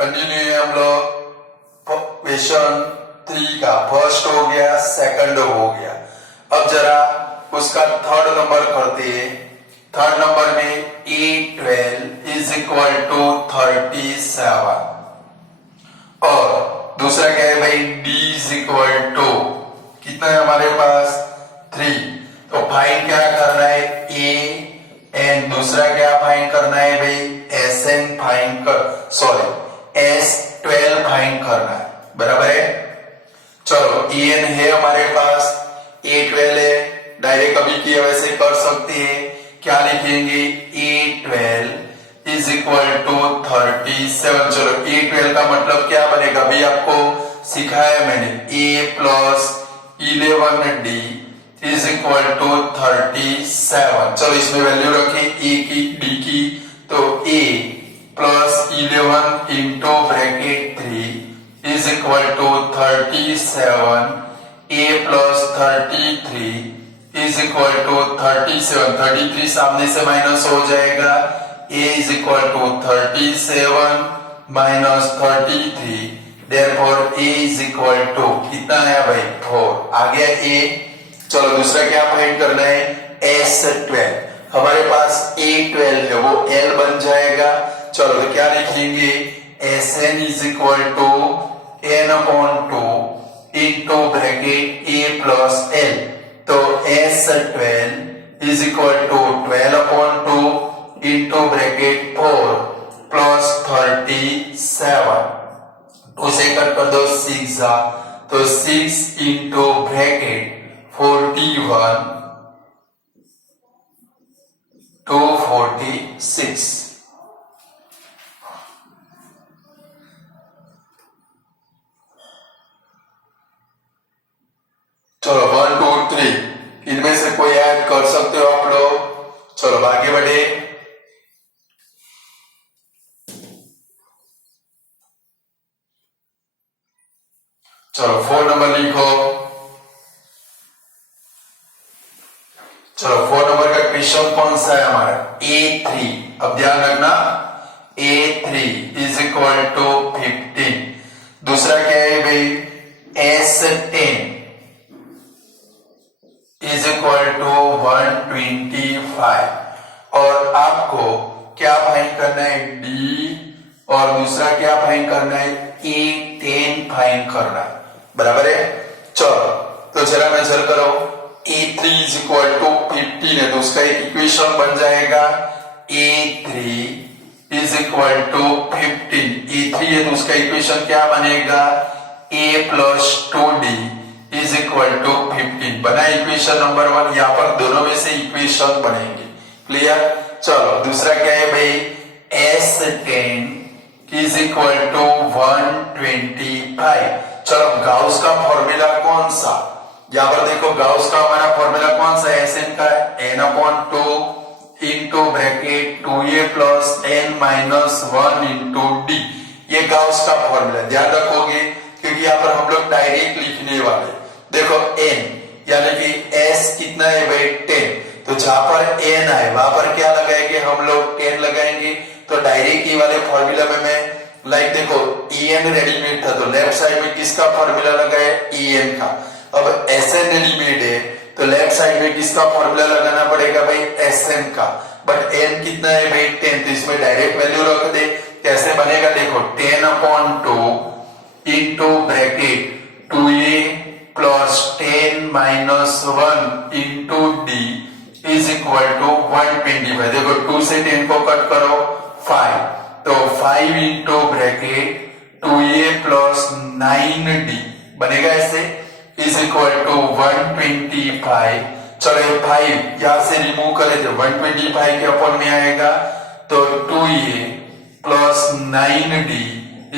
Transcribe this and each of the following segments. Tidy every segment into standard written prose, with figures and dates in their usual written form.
Continue है हम लोग क्वेश्चन 3 का। फर्स्ट हो गया, सेकंड हो गया। अब जरा उसका थर्ड नंबर करते हैं। थर्ड नंबर में A12 इज इक्वल टू 37 और दूसरा क्या है भाई, D इज इक्वल टू कितना है हमारे पास 3। तो फाइंड क्या करना है, A एंड दूसरा क्या फाइंड करना है भाई, SN फाइंड कर, सॉरी S12 फाइंड करना है, बराबर है। चलो EN है हमारे पास, A12 है, डायरेक्ट अभी किया वैसे कर सकते हैं। क्या लिखेंगे, A12 इज इक्वल टू 37। चलो A12 का मतलब क्या बनेगा, अभी आपको सिखाया मैंने, A plus 11D is equal to 37। चलो इसमें वैल्यू रखें A की, D की, तो A plus 11 into bracket 3 is equal to 37। A plus 33 is equal to 37। 33 सामने से माइनस हो जाएगा, A is equal to 37 minus 33, therefore A is equal to कितना है भाई 4। आ गया A। चलो दूसरा क्या फाइंड करना है, S12। हमारे पास A12 है, वो L बन जाएगा। चलो तो क्या लिखेंगे, SN is equal to N upon 2 into bracket A plus L। तो S12 is equal to 12 upon 2 into bracket 4 plus 37। उसे कट कर दो 6, तो 6 इंटू ब्रैकेट 41 246। चलो 1 2 3 इनमें से कोई ऐड कर सकते हो आप लोग। चलो आगे बढ़े। चलो 4 नंबर लिखो। चलो 4 नंबर का क्वेश्चन कौन सा है हमारा, A3। अब ध्यान रखना, A3 इज इक्वल टू 15। दूसरा क्या है भाई, S10 इज इक्वल टू 125। और आपको क्या फाइंड करना है, D, और दूसरा क्या फाइंड करना है, A10 फाइंड करना है, बराबर है। चलो तो जरा नजर करो, A3 इज इक्वल टू 15 है, तो उसका एक इक्वेशन बन जाएगा, A3 is equal to 15। A3 है तो उसका इक्वेशन क्या बनेगा, A plus 2D is equal to 15। बना इक्वेशन नंबर 1। यहाँ पर दोनों में से इक्वेशन बनेंगे, क्लियर। चलो दूसरा क्या है भाई, S10 इज इक्वल टू 125। चलो गाउस का फॉर्मूला कौन सा, यहाँ पर देखो गाउस का हमारा फॉर्मूला कौन सा है, SN का n upon 2 into bracket 2a plus n minus 1 into d। ये गाउस का फॉर्मूला ध्यान रखोगे, क्योंकि यहाँ पर हम लोग डायरेक्ट लिखने वाले। देखो n यानी कि s कितना है भाई 10, तो जहां पर n आए वहां पर क्या लगाएंगे हम लोग, 10 लगाएंगे। तो डायरेक्ट ये वाले फॉर्मूला में मैं लाइक देखो en रेडीमेड था, तो लेफ्ट साइड में किसका फॉर्मूला लगाए, en का। अब SN रेडीमेड है, तो लेफ्ट साइड में किसका फॉर्मूला लगाना पड़ेगा भाई, SN का। बट n कितना है भाई 10, तो इसमें डायरेक्ट वैल्यू रख दे। कैसे बनेगा, देखो 10 upon 2 into bracket 2a plus 10 minus 1 into d is equal to 125। देखो 2 से 10 को कट करो 5, तो 5 into bracket 2a plus 9d बनेगा ऐसे, इज इक्वल टू 125। चलो 5 यहां से रिमूव करें तो 125 के अपॉन में आएगा, तो 2a plus 9d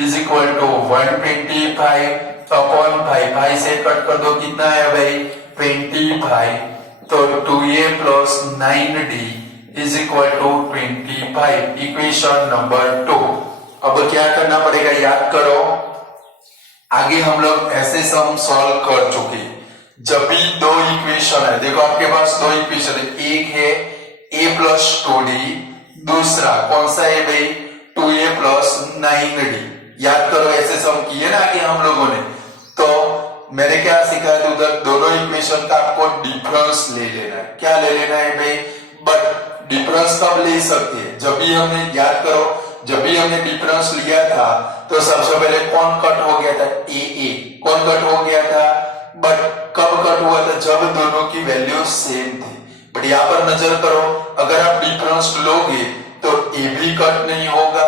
is equal to 125 upon 5 से कट कर दो, कितना है भाई 25। तो 2a plus 9d is equal to 25, equation number 2। अब क्या करना पड़ेगा, याद करो, आगे हम लोग ऐसे सम सॉल्व कर चुके। जब भी दो इक्वेशन है, देखो आपके पास दो इक्वेशन है, एक है a प्लस 2d, दूसरा कौन सा है भाई 2a प्लस 9d। याद करो ऐसे सम किए ना कि हम लोगों ने, तो मैंने क्या सिखाया था उधर, दोनों इक्वेशन का आपको डिफरेंस ले लेना है। क्या ले लेना है भाई? बट डिफरेंस कब ले सकते हैं? जब भी हमने, याद करो, जब भी हमने डिफरेंस लिया था तो सबसे पहले कौन कट हो गया था? ए। कौन कट हो गया था? बट कब कट हुआ था? जब दोनों की वैल्यू सेम थी। बट यहाँ पर नजर करो, अगर आप डिफरेंस लोगे तो ए भी कट नहीं होगा,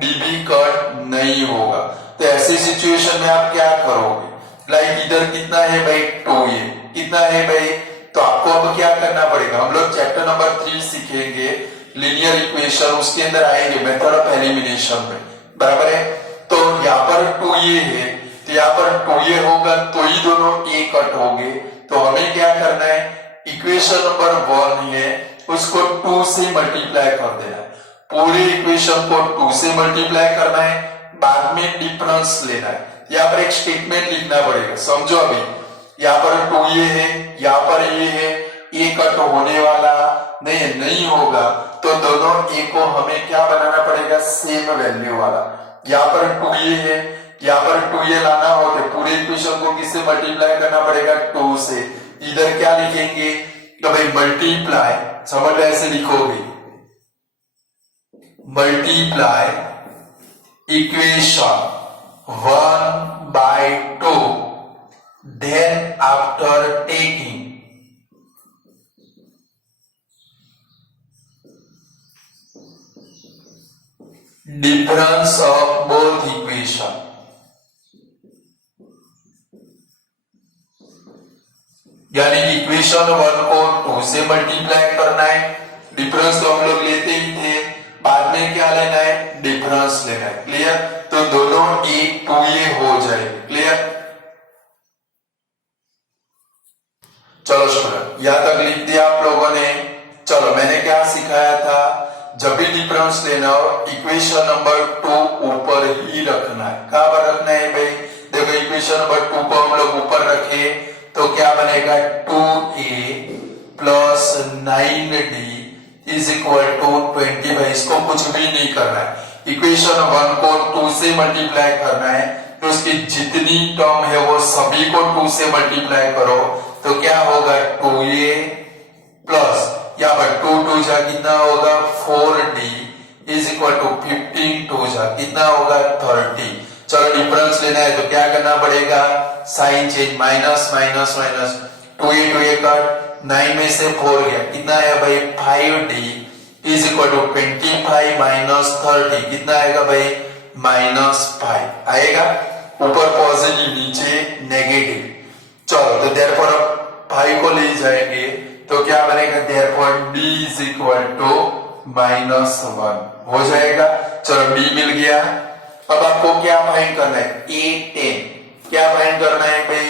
डी भी कट नहीं होगा। तो ऐसी सिचुएशन में आप क्या करोगे? लाइक इधर कितना है भाई? 2a। कितना है भाई? तो आपको अब क्या करना पड़ेगा? हम लोग चैप्टर नंबर 3 सीखेंगे लीनियर इक्वेशन, उसके अंदर आएंगे मेथड ऑफ एलिमिनेशन में, बराबर है। तो यहाँ पर 2a है, तो यहाँ पर 2a होगा तो ही दोनों a कट होंगे। तो हमें क्या करना है? इक्वेशन नंबर 1 है उसको 2 से मल्टीप्लाई कर देना है। पूरे इक्वेशन को 2 से मल्टीप्लाई करना है, बाद में डिफरेंस लेना है। यहाँ पर एक स्टेटमेंट लिखना पड़ेगा, समझो। अभी यहाँ पर 2a है, यहाँ पर a है, a कट होने वाला नहीं होगा, तो दोनों a को हमें क्या बनाना पड़ेगा? सेम वैल्यू वाला। यहाँ पर 2a है, यहाँ पर 2a लाना हो तो पूरे इक्वेशन को किससे मल्टीप्लाई करना पड़ेगा? 2 से। इधर क्या लिखेंगे? तो भाई मल्टीप्लाई, समझ ऐसे लिखोगे, multiply equation 1/2, then after taking difference of both equation, यानी इक्वेशन 1 को 2 से मल्टीप्लाई करना है, डिफरेंस तो हम लोग लेते ही थे, बाद में क्या लेना है? डिफरेंस लेना है। क्लियर? तो दोनों a 2a हो जाएंगे। क्लियर? चलो स्टूडेंट, यहां तक लिख दिया आप लोगों ने। चलो, मैंने क्या सिखाया था? जब भी डिफरेंस लेना हो इक्वेशन नंबर 2 ऊपर ही रखना है। कहां पर रखना है भाई? देखो, इक्वेशन नंबर 2 को हम लोग ऊपर रखे तो क्या बनेगा? 2a plus 9d is equal to 25। इसको कुछ भी नहीं करना है, इक्वेशन 1 को 2 से मल्टीप्लाई करना है, तो उसकी जितनी टर्म है वो सभी को 2 से मल्टीप्लाई करो, तो क्या होगा? 2a प्लस यहाँ पर 2 2 जा कितना होगा? 4d इज इक्वल टू 15 2 जा कितना होगा? 30। चलो, डिफरेंस लेना है तो क्या करना पड़ेगा? Sign change, minus minus minus, 2a 2a cut, 9 में से 4 गया, कितना है भाई? 5d is equal to 25 minus 30, कितना आएगा भाई? -5 आएगा। ऊपर पॉजिटिव, नीचे नेगेटिव। चलो, तो देयरफॉर अब 5 को ले जाएंगे तो क्या बनेगा? Therefore d is equal to -1 हो जाएगा। चलो, d मिल गया। अब आपको क्या फाइंड करना है? a10। क्या फाइंड करना है भाई?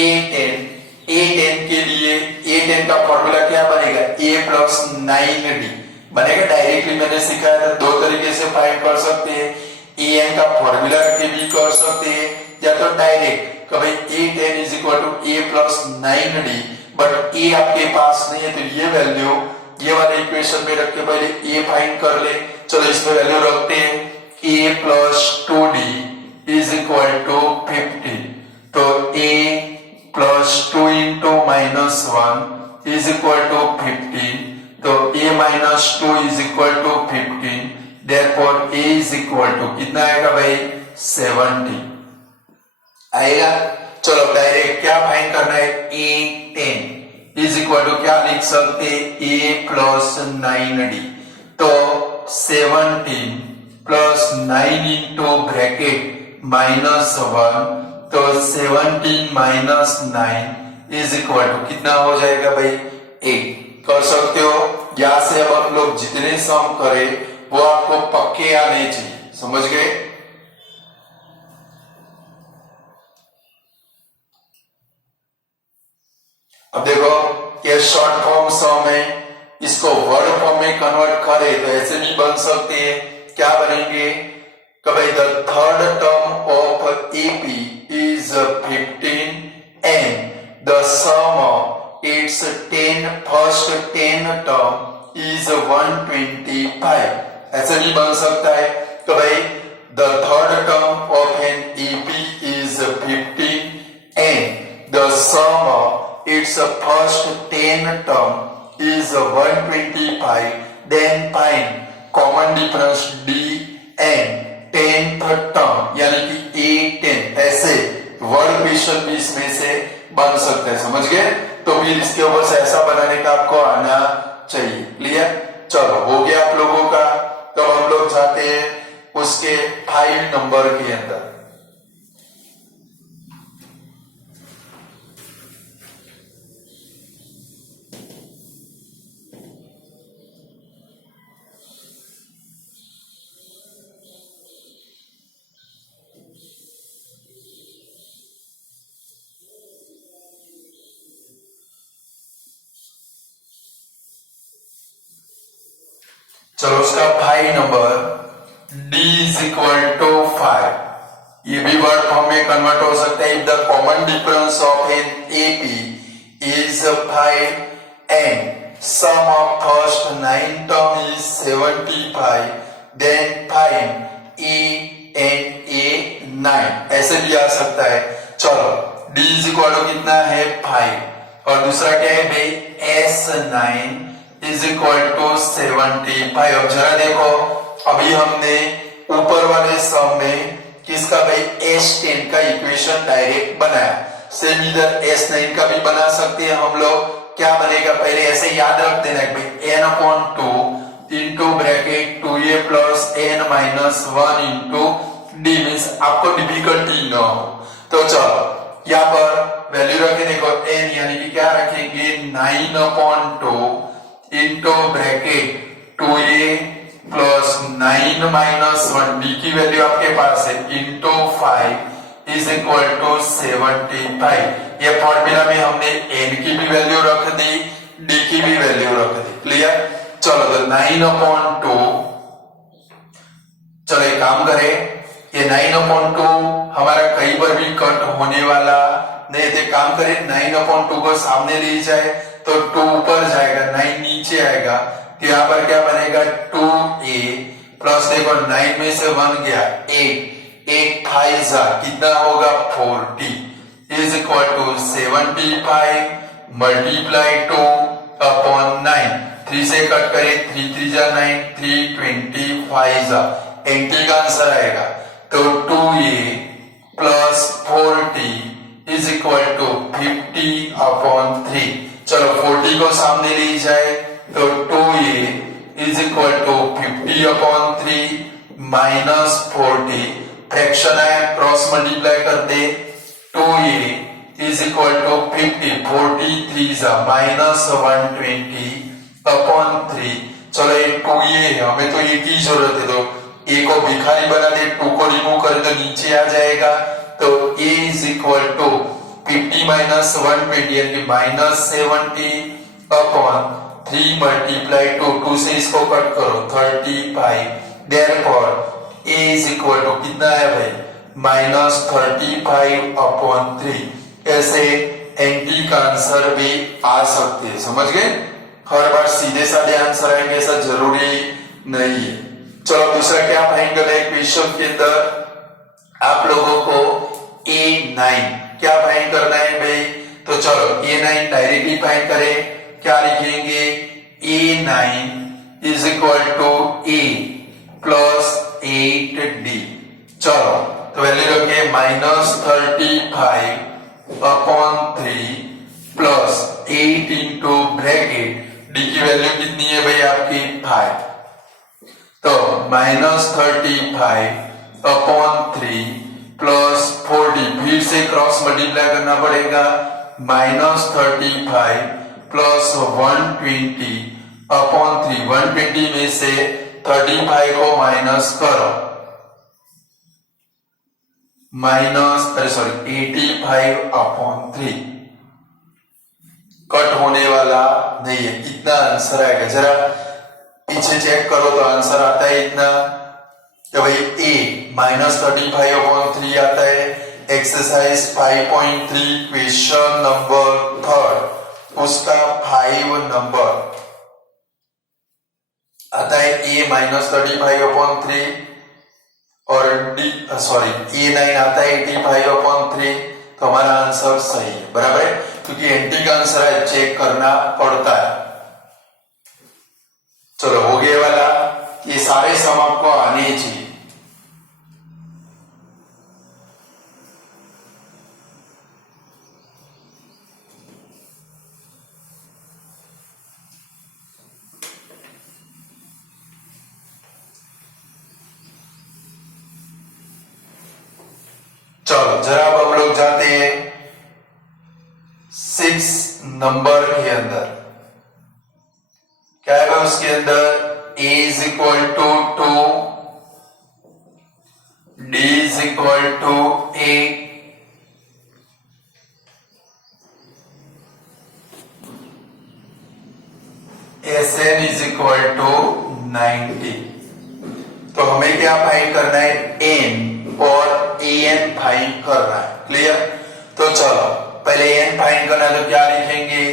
a10 के लिए a10 का फॉर्मूला क्या बनेगा? a प्लस 9d बनेगा। डायरेक्टली मैंने सिखाया था, दो तरीके से फाइंड कर सकते हैं, an का फॉर्मूला के भी कर सकते हैं, या तो डायरेक्ट कभी a10 is equal to a plus 9d, but a आपके पास नहीं है तो ये वैल्यू ये वाले इक्वेशन में रख के पहले a फाइंड कर ले। चलो, इसमें वैल्यू रखते हैं, a plus 2d is equal to 50, तो a plus 2 into -1 is equal to 15, तो a minus 2 is equal to 15, therefore a is equal to कितना आएगा भाई? 70 आएगा। चलो, डायरेक्ट क्या फाइंड करना है? a10 इज इक्वल टू क्या लिख सकते? a प्लस 9d, तो 17 प्लस 9 इंटू ब्रैकेट -1, तो 17 माइनस 9 इज इक्वल टू कितना हो जाएगा भाई? 8। कर सकते हो। यहां से अब आप लोग जितने सम करें वो आपको पक्के आने चाहिए, समझ गए? अब देखो, ये शॉर्ट फॉर्म सम है, इसको वर्ड फॉर्म में कन्वर्ट करें तो ऐसे भी बन सकते हैं। क्या बनेंगे? कभी the third term of AP is 15 and the sum of its 10 first 10 term is 125। ऐसे भी बन सकता है कि भाई the third term an 10th term यानी कि A10 ऐसे वर्ड क्वेश्चन भी इसमें से बन सकते हैं, समझ गए। तो फिर इसके ऊपर से ऐसा बनाने का आपको आना चाहिए। क्लियर, चलो हो गया आप लोगों का। तो हम लोग जाते हैं उसके 5 नंबर के अंदर। चलो उसका 5 number d is equal to 5। ये भी वर्ड फॉर्म में कन्वर्ट हो सकता है। If the common difference of an AP is 5 and sum of first 9 term is 75 then find A and A9, ऐसे भी आ सकता है। चलो d इज इक्वल टू कितना है 5 और दूसरा क्या है भाई S9 इज इक्वल टू 75। अब जरा देखो, अभी हमने ऊपर वाले सम में किसका भाई S10 का इक्वेशन डायरेक्ट बनाया। सेम इधर S9 का भी बना सकते हैं हम लोग। क्या बनेगा पहले ऐसे याद रख देना भाई n/2 into bracket 2a plus n minus 1 into D, means आपको डिफिकल्टी न हो। तो चलो यहाँ पर वैल्यू रखे, देखो n यानी कि क्या रखेंगे 9/2 into bracket 2a plus 9 minus 1, D की वैल्यू आपके पास है, इंटू 5 इज इक्वल टू 75। ये फॉर्मूला में हमने n की भी वैल्यू रख दी, d की भी वैल्यू रख दी। क्लियर, चलो तो 9/2, चलो एक काम करें, ये 9/2 हमारा कहीं पर भी कट होने वाला नहीं। तो काम करें 9/2 को सामने ले जाए तो 2 ऊपर जाएगा, 9 नीचे आएगा। तो यहाँ पर क्या बनेगा 2a प्लस, देखो 9 में से 1 गया 8 5 जा कितना होगा 40 is equal to 75 multiply 2 upon 9। 3 से कट करे 3 3 जा 9, 325 जा, एंटी का आंसर आएगा। तो 2a plus 40 is equal to 50 upon 3। चलो 40 को सामने ले जाए तो 2a is equal to 50 upon 3 minus 40, fraction है क्रॉस मल्टीप्लाई कर दे, 2a is equal to 50 43 minus 120 upon 3। चलो ये 2a है, हमें तो ये की जरूरत है, तो a को भिखारी बना दे, 2 को रिमूव कर दे तो नीचे आ जाएगा। तो a is equal to 50 minus 120 यानी माइनस 70 अपॉन 3 मल्टीप्लाई 2 से इसको कट करो 35। Therefore a is equal to कितना है भाई माइनस 35 अपॉन 3। ऐसे एंटी का आंसर भी आ सकते हैं, समझ गए। हर बार सीधे साधे आंसर आएंगे ऐसा जरूरी नहीं है। चलो दूसरा क्या फाइंड करना है क्वेश्चन के अंदर, आप लोगों को A9 क्या फाइंड करना है भाई। तो चलो A9 डायरेक्टली फाइंड करें। क्या लिखेंगे A9 is equal to A plus 8D। चलो तो वैल्यू रखे minus 35 upon 3 plus 8 into bracket D की वैल्यू कितनी है भाई आपकी 5। तो माइनस 35 अपॉन 3 प्लस 40, फिर से क्रॉस मल्टीप्लाई करना पड़ेगा, माइनस 35 प्लस 120 अपॉन 3। 120 में से 35 को माइनस करो, माइनस 85 अपॉन 3। कट होने वाला नहीं है। कितना आंसर आएगा जरा पीछे चेक करो तो आंसर आता है इतना, तो भाई a माइनस 35 अपॉन 3 आता है। एक्सरसाइज 5.3 क्वेश्चन नंबर 3 उसका 5 नंबर आता है a माइनस 35 अपॉन 3 और A9 आता है 85 अपॉन 3। तो हमारा आंसर सही है, बराबर है, क्योंकि एंटी का आंसर है चेक करना पड़ता है। चलो हो गया वाला, ये सारे सम आपको आने चाहिए। लगाते हैं 6 नंबर के अंदर, क्या है उसके अंदर a is equal to 2, d is equal to 8, Sn is equal to 90। तो हमें क्या फाइंड करना है, n और an फाइंड करना है। क्लियर? तो चलो पहले n फाइंड करना है, तो क्या लिखेंगे,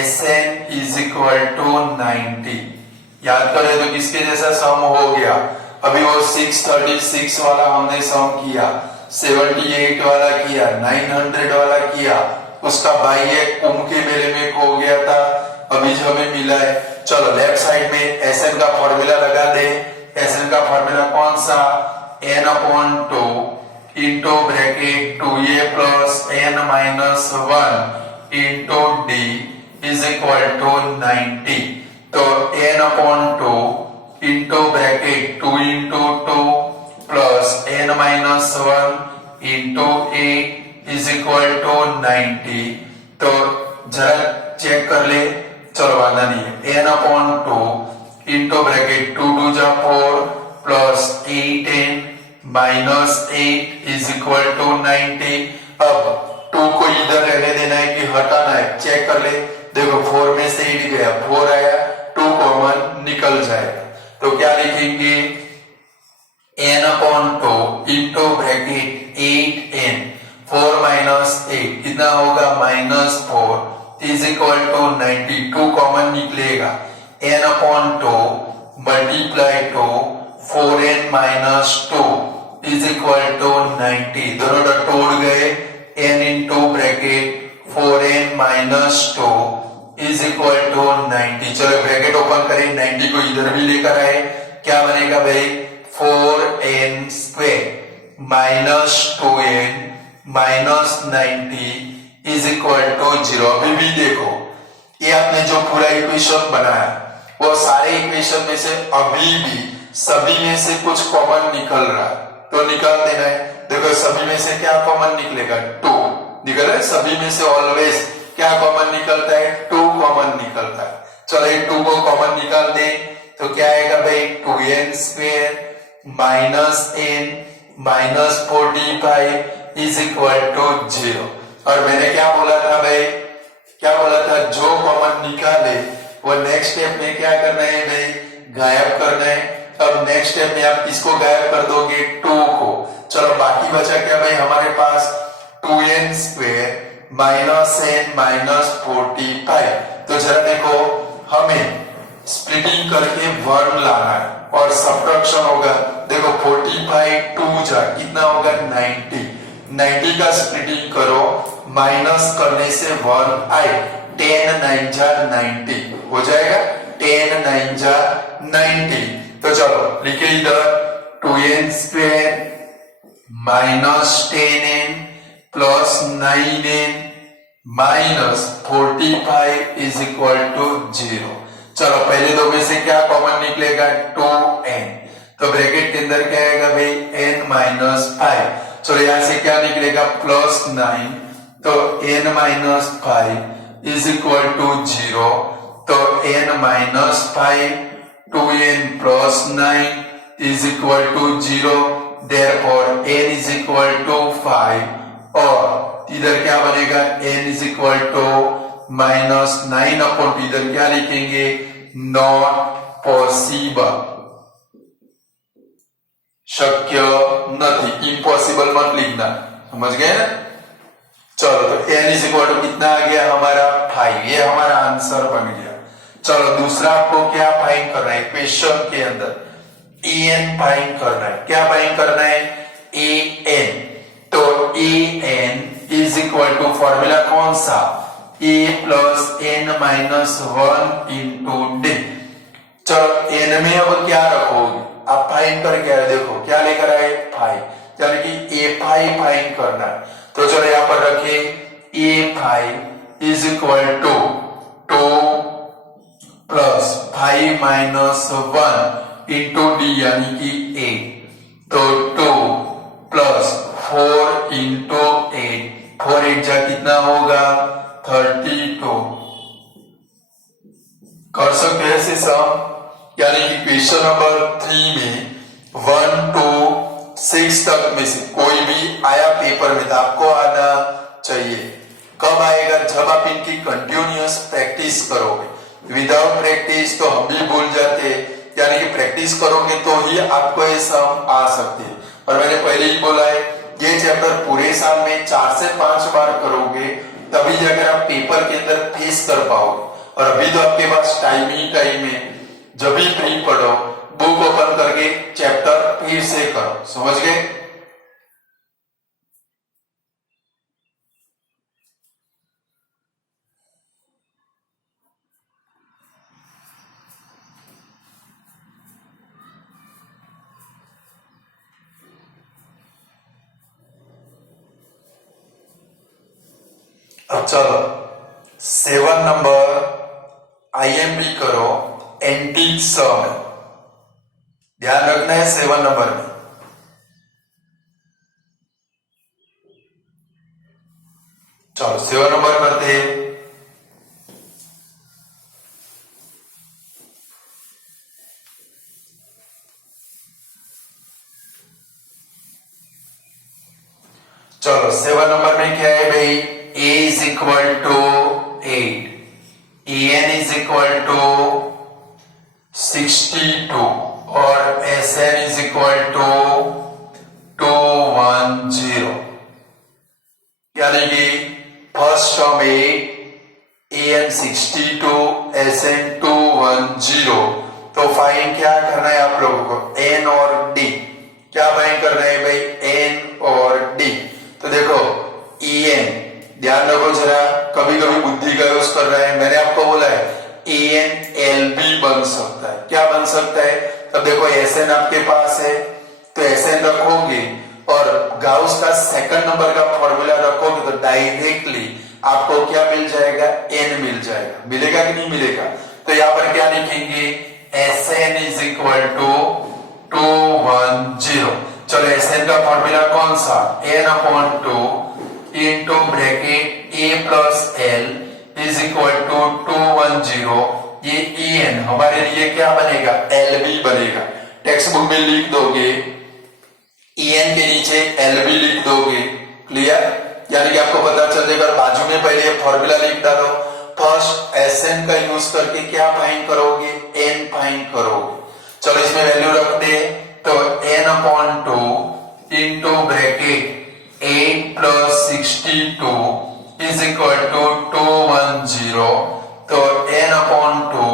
Sn इज इक्वल टू 90। याद करें तो किसके जैसा सम हो गया, अभी वो 636 वाला हमने सम किया, 78 वाला किया, 900 वाला किया, उसका भाई एक के मेले में खो गया था, अभी जो हमें मिला है। चलो लेफ्ट साइड में Sn का फॉर्मूला लगा दे। Sn का फॉर्मूला कौन सा, n upon 2 into bracket 2a plus n minus 1 into d is equal to 90। तो n upon 2 into bracket 2 into 2 plus n minus 1 into 8 is equal to 90। तो जरा चेक कर ले, चलो वादा नहीं है, n अपॉन 2 इंटू ब्रैकेट 2 2 जा 4 plus 8n minus 8 is equal to 90। अब 2 को इधर रहने देना है कि हटाना है, चेक कर ले, देखो 4 में से 8 गया, 4 आया, 2 कॉमन निकल जाएगा। तो क्या लिखेंगे, n upon 2 into bracket 8n 4 minus 8 कितना होगा, minus 4 is equal to 90। 2 common निकलेगा, n upon 2 multiply 2 4n minus 2 is equal to 90। दोनों डॉट तोड़ गए, n into bracket 4n minus 2 is equal to 90। चलो ब्रैकेट ओपन करें, 90 को इधर भी लेकर आए, क्या बनेगा भाई, 4n square minus 2n minus 90 is equal to 0। अभी भी देखो ये आपने जो पूरा इक्वेशन बनाया वो सारे इक्वेशन में से अभी भी सभी में से कुछ कॉमन निकल रहा है, तो निकाल देना है। देखो सभी में से क्या कॉमन निकलेगा, 2 निकल रहा है, सभी में से ऑलवेज क्या कॉमन निकलता है, 2 कॉमन निकलता है। चलो ये 2 को कॉमन निकाल दे, तो क्या आएगा भाई, 2n square minus n minus 45 is equal to 0। और मैंने क्या बोला था भाई, क्या बोला था, जो कॉमन निकाले वो नेक्स्ट स्टेप में क्या करना है भाई, गायब करना है। अब नेक्स्ट स्टेप में आप किसको गायब कर दोगे, 2 को। चलो बाकी बचा क्या भाई हमारे पास, 2n square minus n minus 45। तो जरा देखो हमें स्प्लिटिंग करके वर्म लाना है और सब्ट्रैक्शन होगा। देखो 45 2 जा कितना होगा, 90। 90 का स्प्लिटिंग करो, माइनस करने से वर्म आए, 10 9 जा 90 हो जाएगा, 10 9 जा 90। तो चलो लिखे इधर 2n square minus 10n plus 9n minus 45 is equal to 0। चलो पहले दो में से क्या कॉमन निकलेगा, 2n। तो ब्रैकेट के अंदर क्या आएगा भाई, n माइनस 5। चलो यहां से क्या निकलेगा, प्लस 9, तो n minus 5 is equal to 0। तो n minus 5 2n plus 9 is equal to 0। Therefore n is equal to 5 और इधर क्या बनेगा, n is equal to minus 9 upon, इधर क्या लिखेंगे, नॉट पॉसिबल, शक्य नहीं, इम्पॉसिबल मत लिखना, समझ गए ना। चलो तो n इज इक्वल टू कितना आ गया हमारा, 5, ये हमारा आंसर बन गया। चलो दूसरा आपको क्या फाइंड करना है, क्वेश्चन के अंदर an फाइंड करना है। क्या फाइंड करना है, an। तो an is equal to formula कौन सा, a plus n minus 1 into d। चलो n में अब क्या रखोगे, आप फाइंड करके आए, देखो क्या लेकर आए, 5, यानी कि a5 फाइंड करना है। तो चलो यहां पर रखे a5 is equal to 2 plus 5 minus 1 into d यानी कि 8। तो 2 प्लस 4 इंटू 8 8 जा कितना होगा 32। कर सकते हैं ऐसे सम, यानी कि क्वेश्चन नंबर 3 में 1 to 6 तक में से कोई भी आया पेपर में तो आपको आना चाहिए। कब आएगा? जब आप इनकी कंटिन्यूअस प्रैक्टिस करोगे। विदाउट प्रैक्टिस तो हम भी भूल जाते हैं, यानी कि प्रैक्टिस करोगे तो ही आपको ये सम आ सकते हैं। और मैंने पहले ही बोला है, ये चैप्टर पूरे साल में 4 से 5 बार करोगे तभी जाकर आप पेपर के अंदर फेस कर पाओगे। और अभी तो आपके पास टाइम ही टाइम है, जब भी फ्री पढ़ो बुक ओपन करके चैप्टर फिर से करो। समझ गए? अब चलो 7 नंबर आईएमपी करो एंटीक सम। ध्यान रखना है 7 नंबर में। चलो 7 नंबर करते हैं। चलो 7 नंबर में क्या है भाई? a is equal to 8, en is equal to 62 और sn इज इक्वल टू 210। यानी कि फर्स्ट टर्म 8, an 62, sn 210। तो फाइंड क्या करना है आप लोगों को? n और d। क्या फाइंड करना है भाई? n और d। तो देखो en, ध्यान रखो जरा, कभी कभी बुद्धि का यूज कर रहा है। मैंने आपको बोला है en lb बन सकता है। क्या बन सकता है? तब देखो sn आपके पास है तो sn रखोगे और गाउस का सेकंड नंबर का फॉर्मूला रखोगे तो डायरेक्टली आपको क्या मिल जाएगा? n मिल जाएगा। मिलेगा कि नहीं मिलेगा? तो यहाँ पर क्या लिखेंगे? sn is equal to 210। चलो sn का फॉर्मूला कौन सा? n upon 2 into bracket a plus l is equal to 210। ये en हमारे लिए क्या बनेगा? lb बनेगा। टेक्स्ट बुक में लिख दोगे, en के नीचे lb लिख दोगे। क्लियर? यानी कि आपको पता चल जाएगा। बाजू में पहले फॉर्मूला लिख डालो। फर्स्ट sn का यूज करके क्या फाइंड करोगे? n फाइंड करोगे। चलो इसमें वैल्यू रख दे तो n upon 2 into bracket 8 plus 62 is equal to 210। तो n upon 2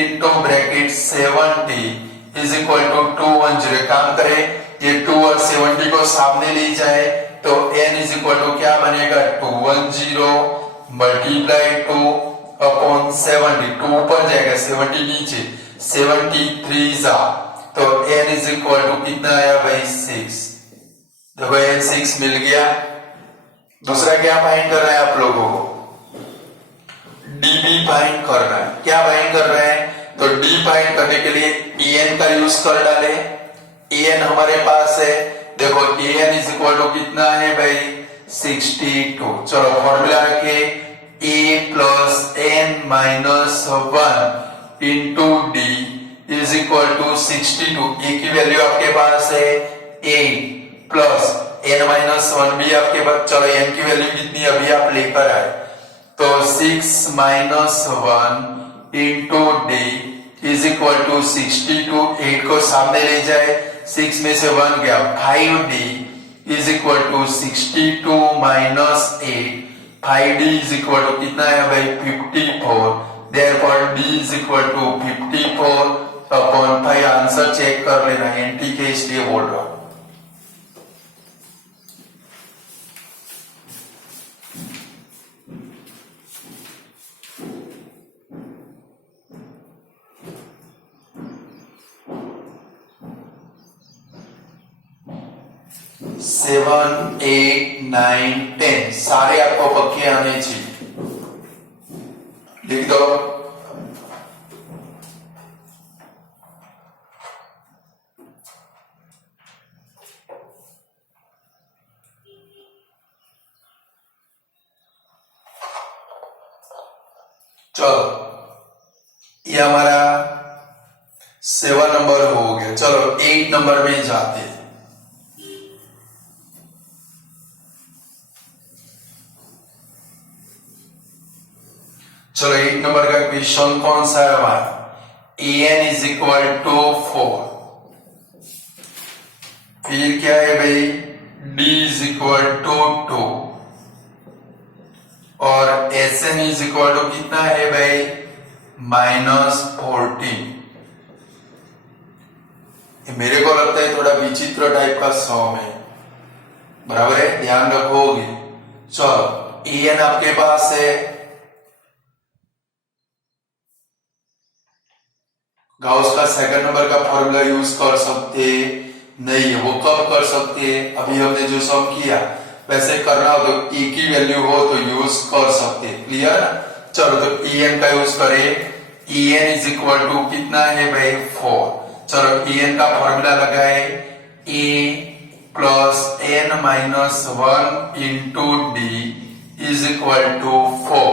into bracket 70 is equal to 210। काम करें, ये 2 और 70 को सामने ले जाए तो n इज इक्वल टू क्या बनेगा? 210 मल्टीप्लाई 2 अपॉन 70। 2 ऊपर जाएगा, 70 नीचे, 73 जा तो n इज इक्वल टू कितना आया भाई? 6। देखो n 6 मिल गया। दूसरा क्या फाइंड कर रहा है आप लोगों को? db फाइंड कर रहा है। क्या फाइंड कर रहा है? तो d फाइंड करने के लिए en का यूज कर डाले। en हमारे पास है, देखो en इज इक्वल टू कितना है भाई? 62। चलो फॉर्मूला रखे a plus n minus 1 into D is equal to 62। A की वैल्यू आपके पास है 8 प्लस n माइनस 1 भी आपके पास। चलो n की वैल्यू कितनी अभी आप लेकर आए तो 6 minus 1 into D is equal to 62। 8 को सामने ले जाए, 6 में से 1 गया, 5d is equal to 62 minus 8। 5d is equal to कितना है भाई? 54। Therefore d is equal to 54 upon 5। Answer check कर लेना, एंटी के इसलिए बोल रहा हूं। सेवन 8 9 10 सारे आपको पक्के आने चाहिए। लिख दो। चलो ये हमारा 7 नंबर हो गया। चलो 8 नंबर में जाते हैं। चलो 8 नंबर का क्वेश्चन कौन सा है हमारा? an इज इक्वल टू 4, फिर क्या है भाई? d इज इक्वल टू 2 और sn इज इक्वल टू कितना है भाई? -14। मेरे को लगता है थोड़ा विचित्र टाइप का सम है, बराबर है, ध्यान रखोगे। चलो an आपके पास है, गाउस का सेकंड नंबर का फॉर्मूला यूज कर सकते नहीं है। वो कब कर सकते हैं? अभी हमने जो सम किया वैसे करना हो तो एक ही वैल्यू हो तो यूज कर सकते। क्लियर? चलो तो en का यूज करें। en इज इक्वल टू कितना है भाई? 4। चलो en का फॉर्मूला लगाए, a plus n minus 1 into D is equal to 4।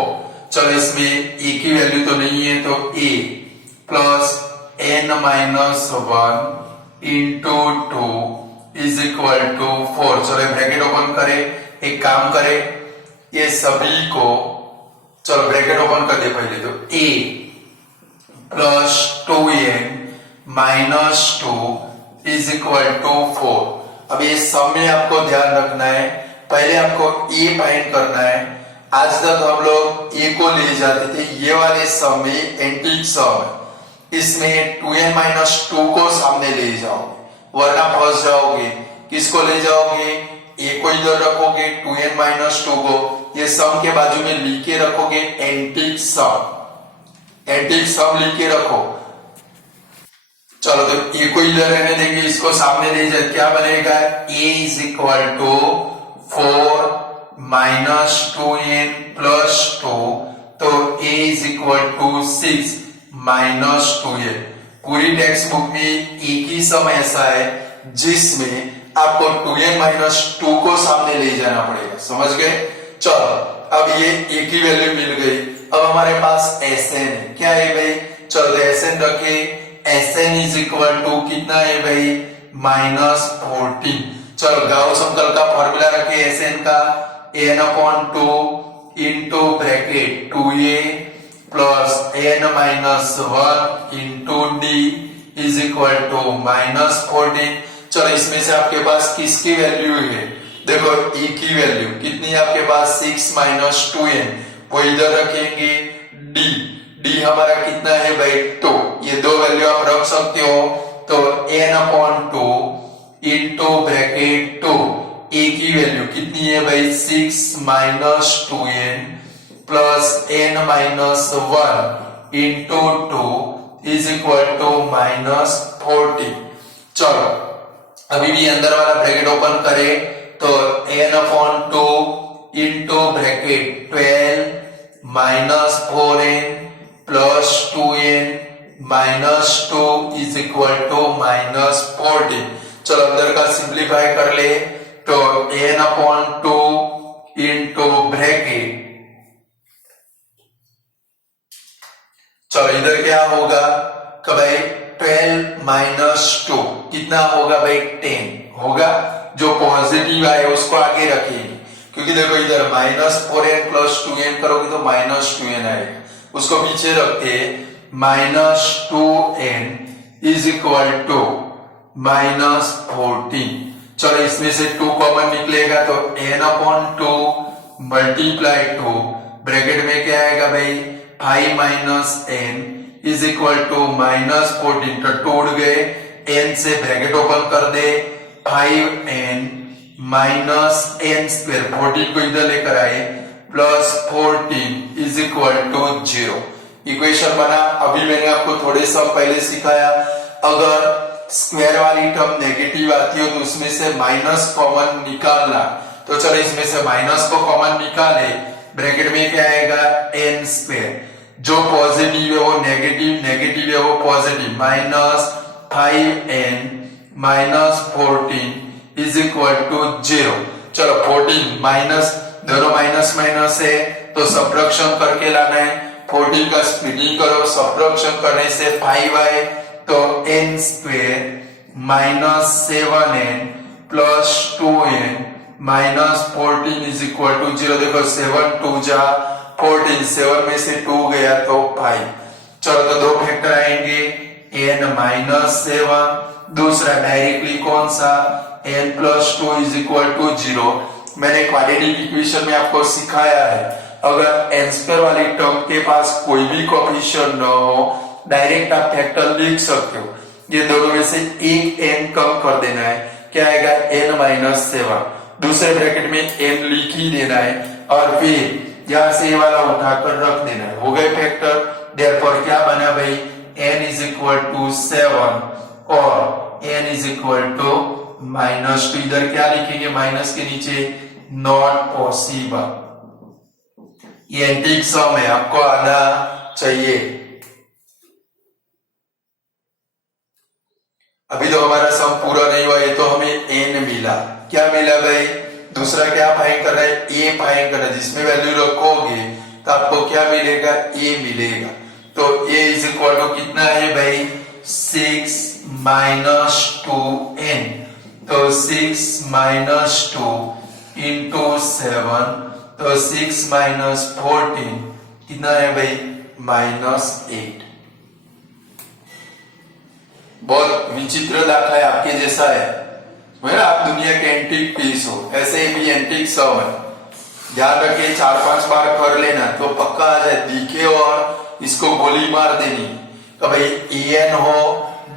चलो इसमें एक ही वैल्यू तो नहीं है तो a plus n minus 1 into 2 is equal to 4। चलो ब्रैकेट ओपन करें, एक काम करें, ये सभी को, चलो ब्रैकेट ओपन कर दे पहले तो, a plus 2n minus 2 is equal to 4। अब ये सम में आपको ध्यान रखना है, पहले आपको a फाइंड करना है। आज तक हम लोग a को ले जाते थे, ये वाले सम में एंटीक सम है, इसमें 2n माइनस 2 को सामने ले जाओगे वरना फंस जाओगे। किसको ले जाओगे? a को इधर रखोगे, 2n माइनस 2 को ये सम के बाजू में लिख के रखोगे, एंटीक सम, एंटीक सम लिख के रखो। चलो तो a को इधर रहने देंगे, इसको सामने ले जाए, क्या बनेगा? a is equal to 4 minus 2n plus 2, तो a is equal to 6 minus 2n। पूरी टेक्स्ट बुक में एक ही सम ऐसा है जिसमें आपको 2n माइनस 2 को सामने ले जाना पड़ेगा, समझ गए? चलो अब ये एक ही वैल्यू मिल गई। अब हमारे पास Sn है, क्या है भाई? चलो तो Sn रखे, Sn इज इक्वल टू कितना है भाई? -14। चलो गाउस संकल का फॉर्मूला रखे Sn का, n/2 into bracket 2a plus n minus 1 into D is equal to -14। चलो इसमें से आपके पास किसकी वैल्यू है? देखो एक ही वैल्यू, कितनी है आपके पास? 6 माइनस 2n, वो इधर रखेंगे। डी हमारा कितना है भाई? 2। ये दो वैल्यू आप रख सकते हो, तो n/2 इंटू ब्रैकेट 2, एक ही वैल्यू कितनी है भाई? 6 minus 2n plus n minus 1 into 2 is equal to -14। चलो अभी भी अंदर वाला ब्रैकेट ओपन करें तो n/2 into bracket 12 minus 4n plus 2n minus 2 is equal to -14। चलो अंदर का सिंप्लीफाई कर ले तो n/2 इंटू ब्रैकेट, चलो इधर क्या होगा कि भाई 12 माइनस 2 कितना होगा भाई? 10 होगा। जो पॉजिटिव आए उसको आगे रखेंगे, क्योंकि देखो इधर -4n प्लस 2n करोगे तो -2n आएगा, उसको पीछे रखते -2n इज इक्वल टू -14। चलो इसमें से 2 कॉमन निकलेगा तो n/2 मल्टीप्लाई 2, ब्रैकेट में क्या आएगा भाई? 5 minus n is equal to -14। तो टूट गए, n से ब्रैकेट ओपन कर दे, 5n माइनस n स्क्वायर, 14 को इधर लेकर आए, plus 14 is equal to 0। Equation बना। अभी मैंने आपको थोड़े सब पहले सिखाया, अगर स्क्वायर वाली टर्म नेगेटिव आती हो तो उसमें से माइनस कॉमन निकालना। तो चलो इसमें से माइनस को कॉमन निकाले, ब्रैकेट में क्या आएगा? n स्क्वायर, जो पॉजिटिव है वो नेगेटिव, नेगेटिव है वो positive, -5n minus 14 is equal to 0। चलो 14 माइनस, दोनों माइनस माइनस है तो सब्ट्रैक्शन करके लाना है, 14 का स्प्लिटिंग करो, सब्ट्रैक्शन करने से 5 आए तो n square minus 7n plus 2n minus 14 is equal to 0। देखो 7 2 जा 14, 7 में से 2 गया तो 5। चलो तो दो फैक्टर आएंगे, n माइनस 7, दूसरा डायरेक्टली कौन सा n plus 2 is equal to 0। मैंने क्वाड्रेटिक इक्वेशन में आपको सिखाया है, अगर n स्क्वायर वाली टर्म के पास कोई भी कोएफिशिएंट न हो, डायरेक्ट आप फैक्टर लिख सकते हो। ये दोनों में से एक n कम कर देना है, क्या आएगा n माइनस 7, दूसरे ब्रैकेट में n लिख ही देना है और फिर यहां से ये वाला उठाकर रख देना है, हो गए फैक्टर। देयरफॉर क्या बना भाई, n इज इक्वल टू 7 और n is equal to minus 2। इधर क्या लिखेंगे, माइनस के नीचे नॉट पॉसिबल। ये एंटीक सम है, आपको आना चाहिए। अभी तो हमारा सम पूरा नहीं हुआ, ये तो हमें n मिला। क्या मिला भाई, दूसरा क्या फाइंड कर रहा है, a फाइंड कर रहा है। जिसमें वैल्यू रखोगे तो आपको क्या मिलेगा, a मिलेगा। तो a इज इक्वल टू कितना है भाई, 6 माइनस 2n। तो 6 माइनस 2 इंटू 7, तो 6 माइनस 14 कितना है भाई, माइनस 8। बहुत विचित्र दाखला है, आपके जैसा है। आप दुनिया के एंटीक पीस हो, ऐसे भी एंटीक सम है। ध्यान रखिए, 4-5 बार कर लेना तो पक्का आ जाए। दिखे और इसको गोली मार देनी। तो भाई en हो,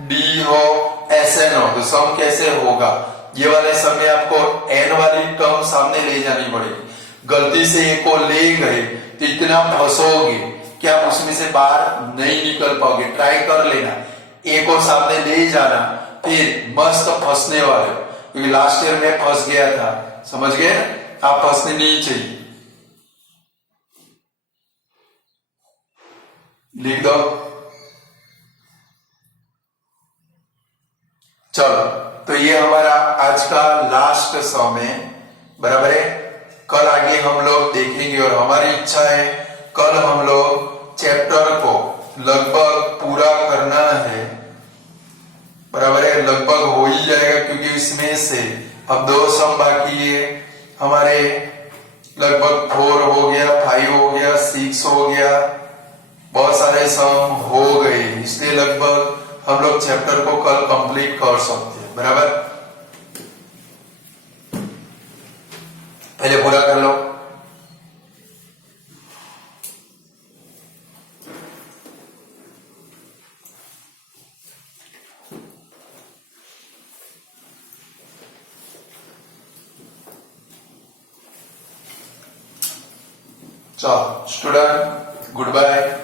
d हो, sn हो, तो सम कैसे होगा। ये वाले सम में आपको n वाली टर्म सामने ले जानी पड़ेगी। गलती से एक को ले गए तो इतना फंसोगे कि आप उसमें से बाहर नहीं निकल पाओगे। ट्राई कर लेना, एक को सामने ले जाना, फिर मस्त फंसने वाले। क्योंकि लास्ट ईयर में फंस गया था, समझ गए ना, आप फंसने नहीं चाहिए। लिख दो। चलो, तो ये हमारा आज का लास्ट सम है, बराबर है। कल आगे हम लोग देखेंगे और हमारी इच्छा है कल हम लोग चैप्टर को लगभग पूरा करना है, बराबर है। लगभग हो ही जाएगा क्योंकि इसमें से अब 2 सम बाकी है हमारे। लगभग 4 हो गया, 5 हो गया, 6 हो गया, बहुत सारे सम हो गए। इसलिए लगभग हम लोग चैप्टर को कल कंप्लीट कर सकते हैं, बराबर। पहले पूरा कर लो। चलो स्टूडेंट, गुड बाय।